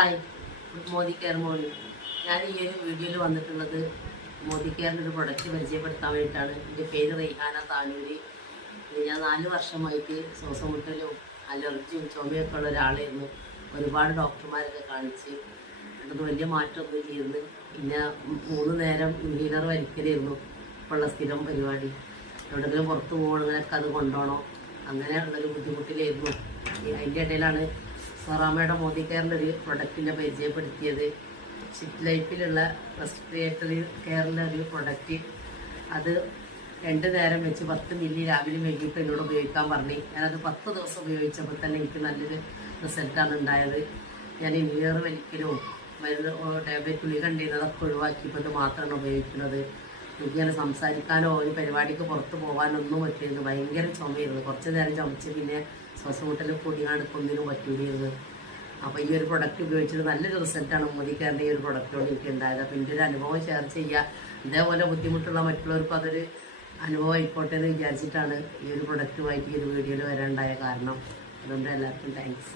Hi, Modi care morning. ഞാൻ ഈ ഒരു വീഡിയോയിൽ വന്നിട്ടുള്ളത് മോദി കെയറിൻ്റെ ഒരു പ്രൊഡക്റ്റ് പരിചയപ്പെടുത്താൻ വേണ്ടിയിട്ടാണ്. എൻ്റെ പേര് റെയ്ഹാന താനൂരി. ഞാൻ 4 വർഷമായിട്ട് ശ്വാസം മുട്ടലും അലർജിയും ചുമയൊക്കെ ഉള്ള ഒരാളായിരുന്നു. ഒരുപാട് ഡോക്ടർമാരൊക്കെ കാണിച്ച് അത് വലിയ മാറ്റമൊന്നും ചെയ്യുന്നു. പിന്നെ 3 നേരം ഇൻഹീലർ വലിക്കലായിരുന്നു ഇപ്പോൾ ഉള്ള സ്ഥിരം പരിപാടി. എവിടെയെങ്കിലും പുറത്ത് പോകണമെങ്കിലൊക്കെ അത് കൊണ്ടുപോകണം. അങ്ങനെയുള്ളൊരു ബുദ്ധിമുട്ടിലായിരുന്നു. അതിൻ്റെ ഇടയിലാണ് സൊറാമയുടെ മോദി കെയറിൻ്റെ ഒരു പ്രൊഡക്റ്റിനെ പരിചയപ്പെടുത്തിയത്. ഷിറ്റ് ലൈഫിലുള്ള റെസ്പിറേറ്ററി കെയറിൻ്റെ ഒരു പ്രൊഡക്റ്റ്. അത് 2 നേരം വെച്ച് 10 മില്ലി രാവിലെ വൈകിട്ട് എന്നോട് ഉപയോഗിക്കാൻ പറഞ്ഞു. ഞാനത് 10 ദിവസം ഉപയോഗിച്ചപ്പോൾ തന്നെ എനിക്ക് നല്ലൊരു റിസൾട്ടാണ് ഉണ്ടായത്. ഞാൻ ഇൻഹീലർ വലിക്കലും മരുന്ന് ടാബ്ലറ്റ് ഗുളിക ഉണ്ടായിരുന്നതൊക്കെ ഒഴിവാക്കിയപ്പോൾ ഇത് മാത്രമാണ് ഉപയോഗിക്കുന്നത്. എനിക്കിങ്ങനെ സംസാരിക്കാനോ ഒരു പരിപാടിക്ക് പുറത്ത് പോകാനൊന്നും പറ്റിയിരുന്നു. ഭയങ്കര ചുമയായിരുന്നു. കുറച്ച് നേരം ചുമച്ച് പിന്നെ ശ്വാസം മുട്ടൽ പൊടിയാടുക്കൊന്നിനും പറ്റൂലായിരുന്നു. അപ്പോൾ ഈ ഒരു പ്രൊഡക്റ്റ് ഉപയോഗിച്ചിട്ട് നല്ലൊരു റിസൾട്ടാണ് മോദി കെയറിൻ്റെ ഈ ഒരു പ്രൊഡക്റ്റോട് എനിക്ക് ഉണ്ടായത്. അപ്പോൾ എൻ്റെ ഒരു അനുഭവം ഷെയർ ചെയ്യുക. ഇതേപോലെ ബുദ്ധിമുട്ടുള്ള മറ്റുള്ളവർക്കും അതൊരു അനുഭവം ആയിക്കോട്ടെ എന്ന് വിചാരിച്ചിട്ടാണ് ഈ ഒരു പ്രൊഡക്റ്റുമായിട്ട് ഈ ഒരു വീഡിയോയിൽ വരാനുണ്ടായ കാരണം. അതുകൊണ്ട് എല്ലാവർക്കും താങ്ക്സ്.